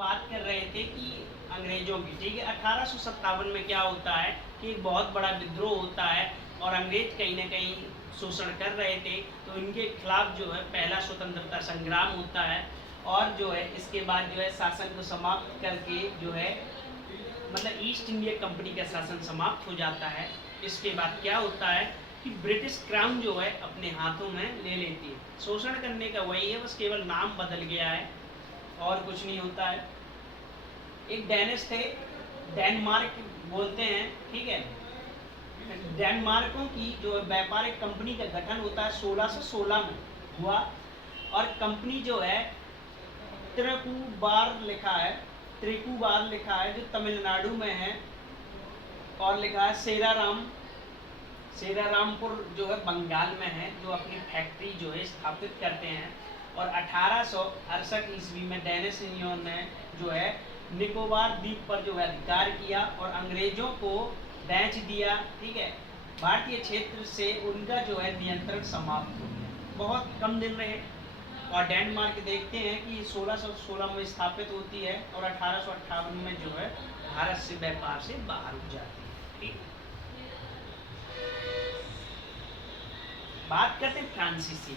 बात कर रहे थे कि अंग्रेजों की, ठीक है, 1857 में क्या होता है कि एक बहुत बड़ा विद्रोह होता है और अंग्रेज कहीं ना कहीं शोषण कर रहे थे, तो इनके खिलाफ जो है पहला स्वतंत्रता संग्राम होता है। और जो है इसके बाद जो है शासन को समाप्त करके जो है मतलब ईस्ट इंडिया कंपनी का शासन समाप्त हो जाता है। इसके बाद क्या होता है कि ब्रिटिश क्राउन जो है अपने हाथों में ले लेती है। शोषण करने का वही है, बस केवल नाम बदल गया है और कुछ नहीं होता है। एक डेनिश थे, डेनमार्क बोलते हैं, ठीक है। डेनमार्कों की जो व्यापारिक कंपनी का गठन होता है 1616 में हुआ। और कंपनी जो है त्रिकुबार लिखा है, त्रिकुबार लिखा है जो तमिलनाडु में है, और लिखा है सेरारामपुर जो है बंगाल में है, जो अपनी फैक्ट्री जो है स्थापित करते हैं। और 1868 ईस्वी में डेनिस यूनियन ने जो है निकोबार द्वीप पर जो है अधिकार किया और अंग्रेजों को बेच दिया, ठीक है। भारतीय क्षेत्र से उनका जो है नियंत्रण समाप्त हो गया, बहुत कम दिन रहे। और डेनमार्क देखते हैं कि 1616 में स्थापित होती है और 1858 में जो है भारत से व्यापार से बाहर हो जाती है, ठीक। बात करते हैं फ्रांसीसी।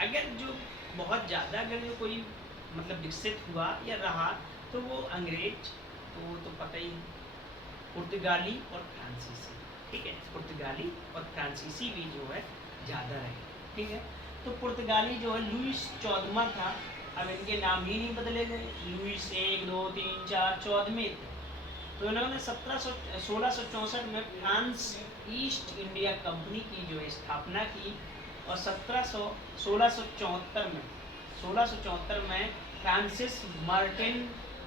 अगर जो बहुत ज़्यादा अगर जो कोई मतलब विकसित हुआ या रहा तो वो अंग्रेज, तो वो तो पता ही है, पुर्तगाली और फ्रांसीसी, ठीक है। पुर्तगाली और फ्रांसीसी भी जो है ज़्यादा रहे, ठीक है। तो पुर्तगाली जो है लुइस 14वां था, अब इनके नाम ही नहीं बदले गए, लुइस 1 2 3 4 14वें थे। तो इन्होंने 1664 में फ्रांस ईस्ट इंडिया कंपनी की जो है स्थापना की। और 1674 में फ्रांसिस मार्टिन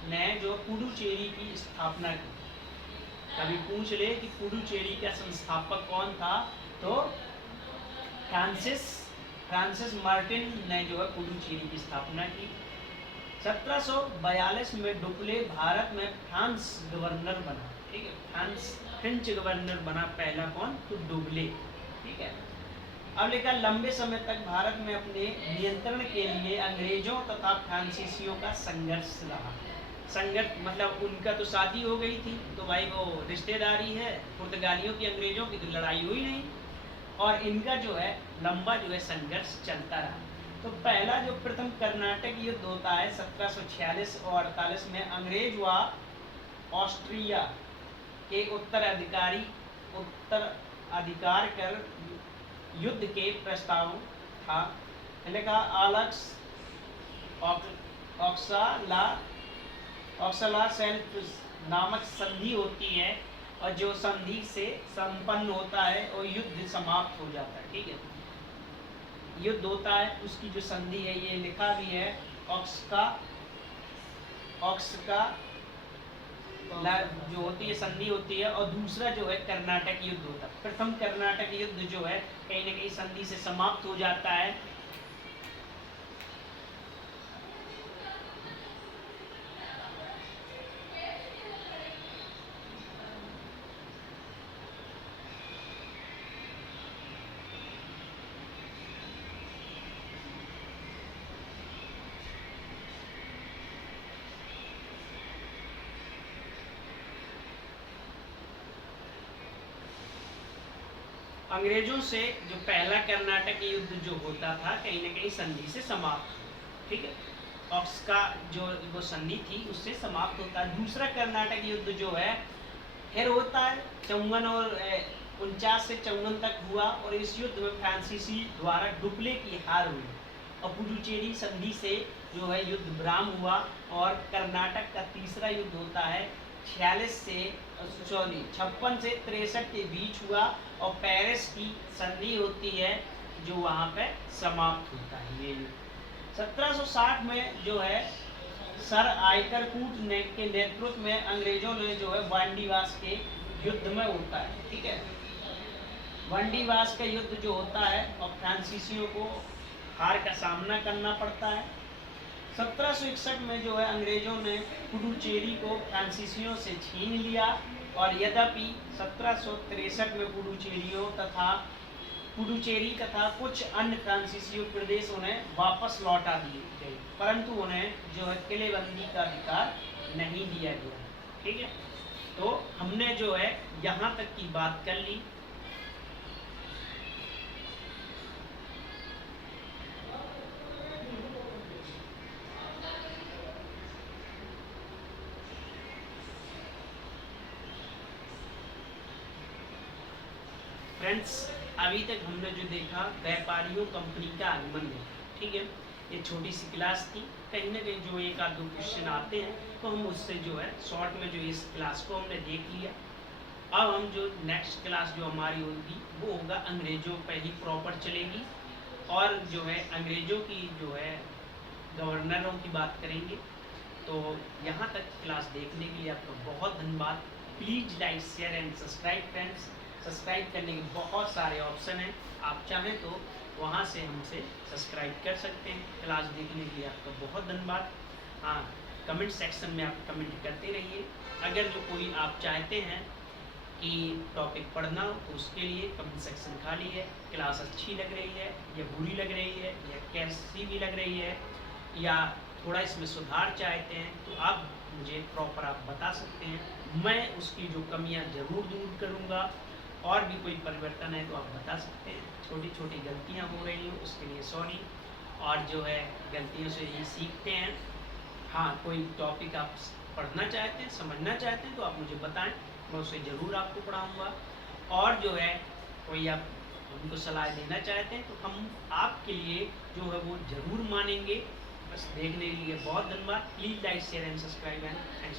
ने जो पुडुचेरी की स्थापना की। कभी पूछ ले कि पुडुचेरी का संस्थापक कौन था, तो फ्रांसिस मार्टिन ने जो है पुडुचेरी की स्थापना की। 1742 में डुप्ले भारत में फ्रांस गवर्नर बना, ठीक है। फ्रेंच गवर्नर बना पहला कौन, तो डुप्ले, ठीक है। अब लिखा लंबे समय तक भारत में अपने नियंत्रण के लिए अंग्रेजों तथा फ्रांसीसियों का संघर्ष रहा। संघर्ष मतलब उनका तो शादी हो गई थी, तो भाई वो रिश्तेदारी है, पुर्तगालियों की अंग्रेजों की तो लड़ाई हुई नहीं, और इनका जो है लंबा जो है संघर्ष चलता रहा। तो पहला जो प्रथम कर्नाटक युद्ध होता है 1746 और 48 में अंग्रेज व ऑस्ट्रिया के उत्तराधिकार कर युद्ध के प्रस्ताव था। लिखा आलक्स ऑक्सला सेल्फ नामक संधि होती है, और जो संधि से संपन्न होता है और युद्ध समाप्त हो जाता है, ठीक है। युद्ध होता है उसकी जो संधि है ये लिखा भी है, ऑक्स का जो होती है संधि होती है। और दूसरा जो है कर्नाटक युद्ध होता है। प्रथम कर्नाटक युद्ध जो है कहीं ना कहीं संधि से समाप्त हो जाता है। अंग्रेजों से जो पहला कर्नाटक युद्ध जो होता था कहीं ना कहीं संधि से समाप्त, ठीक है। ऑक्स का जो वो संधि थी उससे समाप्त होता है। दूसरा कर्नाटक युद्ध जो है फिर होता है 54 और 49 से 54 तक हुआ, और इस युद्ध में फ्रांसीसी द्वारा डुप्ले की हार हुई और पुडुचेरी संधि से जो है युद्ध विराम हुआ। और कर्नाटक का तीसरा युद्ध होता है 56 से 63 के बीच हुआ, और पेरिस की संधि होती है जो वहाँ पे समाप्त होता है ये युद्ध। 1760 में जो है सर आइकरकूट ने के नेतृत्व में अंग्रेजों ने जो है वांडीवास के युद्ध में होता है, ठीक है। वांडीवास का युद्ध जो होता है और फ्रांसीसियों को हार का सामना करना पड़ता है। 1761 में जो है अंग्रेजों ने पुडुचेरी को फ्रांसीसियों से छीन लिया, और यद्यपि 1763 में पुडुचेरी तथा कुछ अन्य फ्रांसीसी प्रदेश उन्हें वापस लौटा दिए गए, परंतु उन्हें जो है किलेबंदी का अधिकार किया गया। ठीक है, तो हमने जो है यहाँ तक की बात कर ली। फ्रेंड्स, अभी तक हमने जो देखा व्यापारियों कंपनी का आगमन है। ठीक है, ये छोटी सी क्लास थी, कहीं ना कहीं जो एक आध दो क्वेश्चन आते हैं तो हम उससे जो है शॉर्ट में जो इस क्लास को हमने देख लिया। अब हम जो नेक्स्ट क्लास जो हमारी होगी वो होगा अंग्रेजों पे ही प्रॉपर चलेगी, और जो है अंग्रेजों की जो है गवर्नरों की बात करेंगे। तो यहाँ तक क्लास देखने के लिए आपका बहुत धन्यवाद। Please like share and subscribe friends. Subscribe करने के बहुत सारे ऑप्शन हैं, आप चाहें तो वहाँ से हमसे सब्सक्राइब कर सकते हैं। क्लास देखने के लिए आपका बहुत धन्यवाद। हाँ, कमेंट सेक्शन में आप कमेंट करते रहिए। अगर जो कोई आप चाहते हैं कि टॉपिक पढ़ना हो तो उसके लिए कमेंट सेक्शन खाली है। क्लास अच्छी लग रही है या बुरी लग रही है या कैसी भी लग रही है, या थोड़ा इसमें सुधार चाहते हैं तो आप मुझे प्रॉपर आप बता सकते हैं। मैं उसकी जो कमियां ज़रूर दूर करूंगा, और भी कोई परिवर्तन है तो आप बता सकते हैं। छोटी छोटी गलतियां हो रही हैं उसके लिए सॉरी, और जो है गलतियों से ही सीखते हैं। हाँ, कोई टॉपिक आप पढ़ना चाहते हैं, समझना चाहते हैं तो आप मुझे बताएं, मैं उसे ज़रूर आपको पढ़ाऊँगा। और जो है कोई आप हमको सलाह देना चाहते हैं तो हम आपके लिए जो है वो ज़रूर मानेंगे। बस देखने के लिए बहुत धन्यवाद। Please like share and subscribe and thanks.